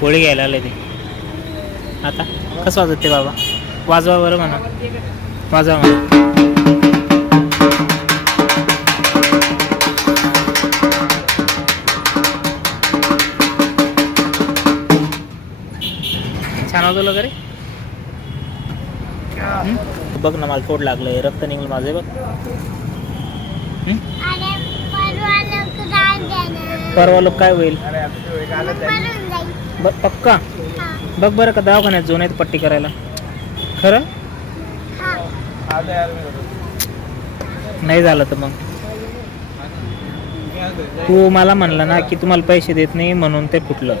पोळी घ्यायला आले ते. आता कसं वाजत ते बाबा? वाजवा बरं म्हणा, वाजवा म्हणा. छान वाजवलं वगैरे. बघ ना, मला थोड लागलंय, रक्त निघलं माझे बघ. परवा लोक काय होईल पक्का? बघ बरं का दवाखान्यात जो नाही पट्टी करायला. खरं नाही झालं तर मग तू मला म्हणला ना की तुम्हाला पैसे देत नाही म्हणून ते फुटलं.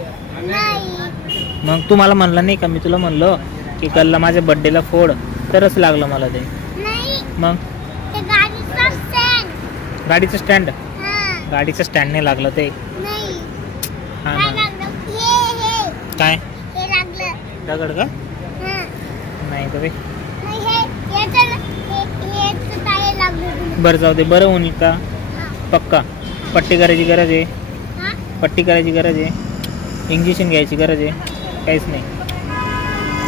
मग तू मला म्हणला नाही का, मी तुला म्हणलं की कल्ला माझ्या बर्थडेला फोड, तरच लागलं मला ते. मग गाडीचं स्टँड, गाडीचं स्टँड नाही लागलं ते. हा ना. काय दगड का? नाही तर बरं जाऊ दे. बरं होईल का? पक्का पट्टी करायची गरज आहे, पट्टी करायची गरज आहे, इंजेक्शन घ्यायची गरज आहे, काहीच नाही.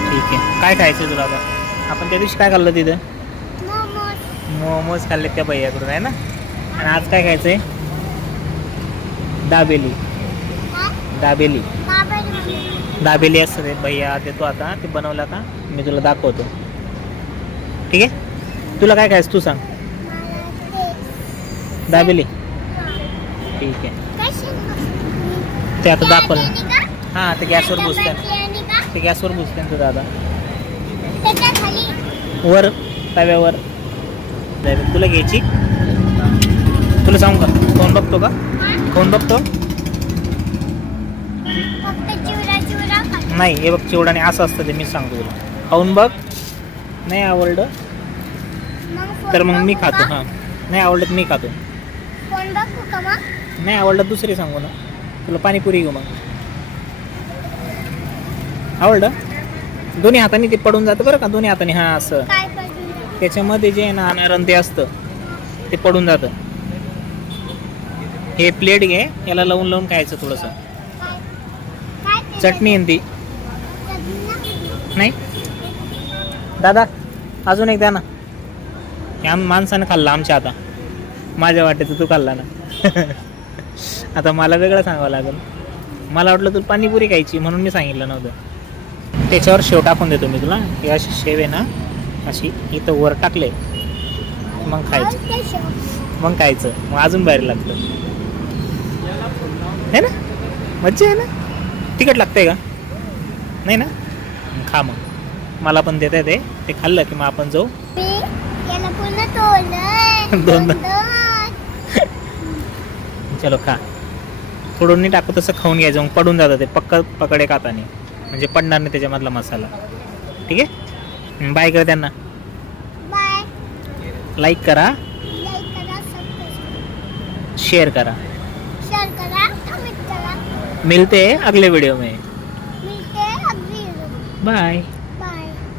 ठीक आहे. काय खायचं तुला आता? आपण त्या दिवशी काय खाल्लं तिथं? मोमोज खाल्ले त्या भैयाकडून आहे ना. आणि आज काय खायचं आहे? दाबेली. दाबेली दाबेली असतं ते भैया देतो. आता ते बनवलं का मी तुला दाखवतो. ठीक आहे. तुला काय खायचं तू सांग. दाबेली. ठीक आहे. ते आता दाखवलं. हां ते गॅसवर बुजते, ते गॅसवर बुजते तर दादा वर तव्यावर. तुला घ्यायची? तुला सांगू का? फोन बघतो का? फोन बघतो नाही. हे बघ चिवडाने असं असतं ते, मी सांगतो तुला. खाऊन बघ. नाही आवडलं तर मग मी खातो. हां नाही आवडलं तर मी खातो. नाही आवडलं दुसरी सांगू ना तुला. पाणीपुरी घेऊ मग. आवडलं? दोन्ही हाताने ते पडून जातं बरं का, दोन्ही हाताने. हां असं त्याच्यामध्ये जे आहे ना अनारण ते असतं ते पडून जातं. हे प्लेट घे, याला लावून लावून खायचं थोडंसं. चटणी आहे ती. नाही दादा अजून एक द्या ना. या माणसानं खाल्ला आमच्या. आता माझ्या वाटेचं तू खाल्ला ना. आता मला वेगळं सांगावं लागेल. मला वाटलं तुला पाणीपुरी खायची म्हणून मी सांगितलं नव्हतं. त्याच्यावर शेव टाकून देतो मी तुला. ही अशी शेव आहे ना, अशी इथं वर टाकले मग खायचं. मग खायचं मग अजून बाहेर लागतं. है ना? मज्जा आहे ना? तिखट लागतंय का? नाही ना? खा मग. मला पण देता येते. ते खाल्लं की मग आपण जाऊ दोन. चलो खा. थोडून नाही टाकू तसं खाऊन घ्यायचं. मग पडून जातं ते पकडे खाताने, म्हणजे पडणार नाही त्याच्यामधला मसाला. ठीक आहे. बाय कर त्यांना. लाईक करा, शेयर करा. मिलते हैं अगले वीडियो में. बाय.